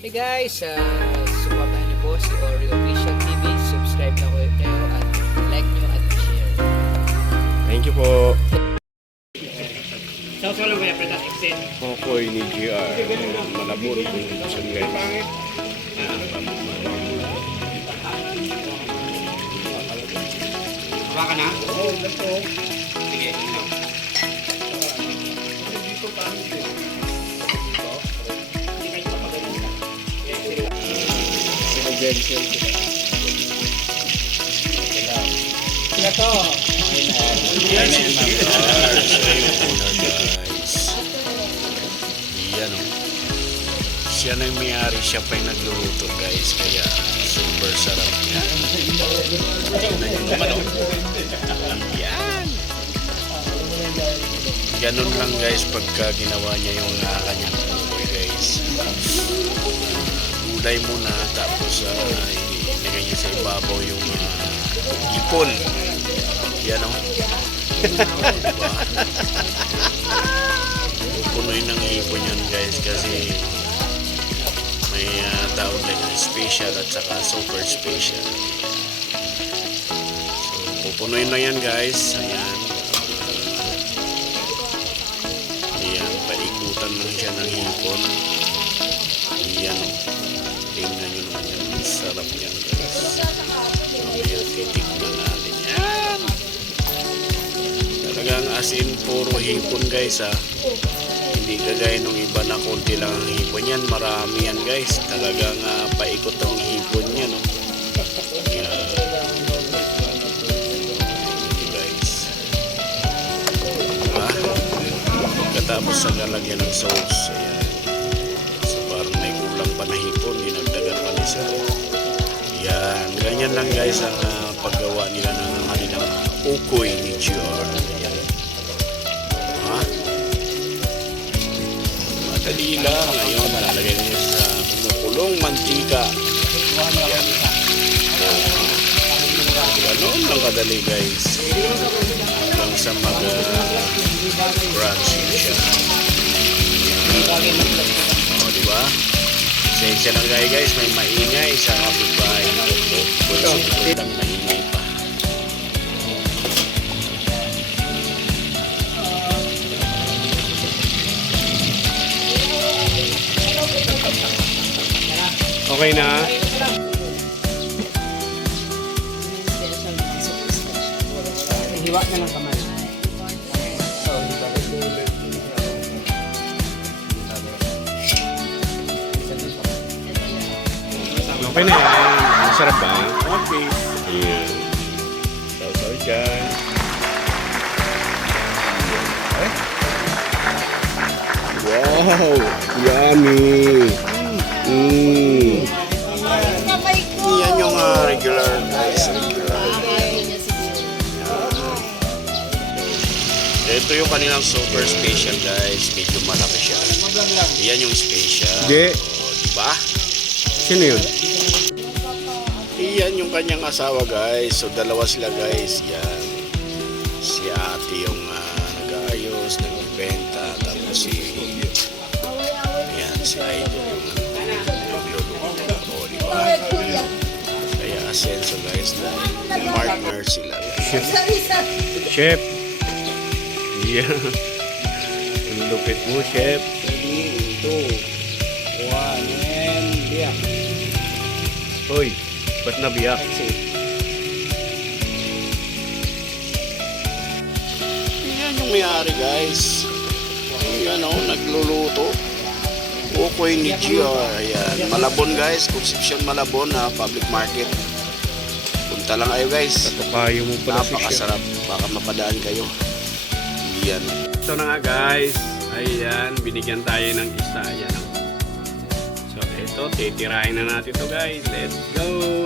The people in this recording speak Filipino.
Hey guys, supportan niyo po si Oreo Official TV. Subscribe na kayo at like nyo at share. Thank you po. Sausaw lang kaya pala extend. Pokoy ni GR. Malabon po yung guys. Baka na? Oo, ito. Sige, ito. Sila to. Guys. Yan o. Siya na yung may-ari. Siya pa yung nagluluto guys. Kaya super sarap yan. Tignan nyo naman o. Yan. Ganun lang guys pagka ginawa niya yung kanyang pokoy guys. Gulay muna tapos ilagay niya sa ibabaw yung ipon. Yan o. Diba? Pupunuin ng ipon yan guys kasi may tawag na yan special at saka super special. So pupunuin lang yan guys. Ayan. Ayan, paikutan lang siya ng hipon. Ayan o. Tingnan nyo naman yan. Ang sarap niyan guys. Ayan, titikman natin yan. Talagang as in puro hipon guys ha. Hindi kagaya nung iba na konti lang ang hipon yan. Marami yan guys. Talagang paikot ang hipon niya no. Ayan. Guys. Diba? Pagkatapos sa lalagyan ng sauce. Ayan. So parang may kulang pa na hipon. Dinagdagan pa ni sir. Yan. Ganyan lang guys ang paggawa nila ng kanilang ukoy ni GR. Ayan. Ha? Madali lang. Ngayon, lalagay niyo sa kumukulong mantika. Ayan. Ganon lang kadali guys. Hanggang sa mag-crunchy siya. O, diba? Sensya lang guys, may maingay sa kapitbahay na ito. Ang maingay pa. Okay na. Hiwa na lang kamay. Okay na yan. Masarap ba? Okay. Ayan. Sausaw dyan. Wow! Yummy! Yan yung regular guys. Regular. Ito yung kanilang super special guys. Medyo malaki siya. Yan yung special. Di. Diba? Sino yun? Iyan yung kanyang asawa guys. So dalawa sila guys. Yan. Si ate yung nag-aayos, nagbenta. Tapos si yan, si Idol yung nagluluto. O diba? Kaya asenso guys na partner sila guys. Chef. Yeah. Ang lupit mo, chef. 3, 2, 1, and yeah. Hoy, ba't nabiyak? Yan yung may-ari guys. Yan o, nagluluto. Ukoy ni GR. Ayan. Malabon guys. Concepcion Malabon na public market. Punta lang kayo guys. Kakapayo mo pala si chef. Napakasarap. Baka mapadaan kayo. Yan. Ito na nga guys. Ayan, binigyan tayo ng isa. Ayan. So ito, titirahin na natin ito guys. Let's go!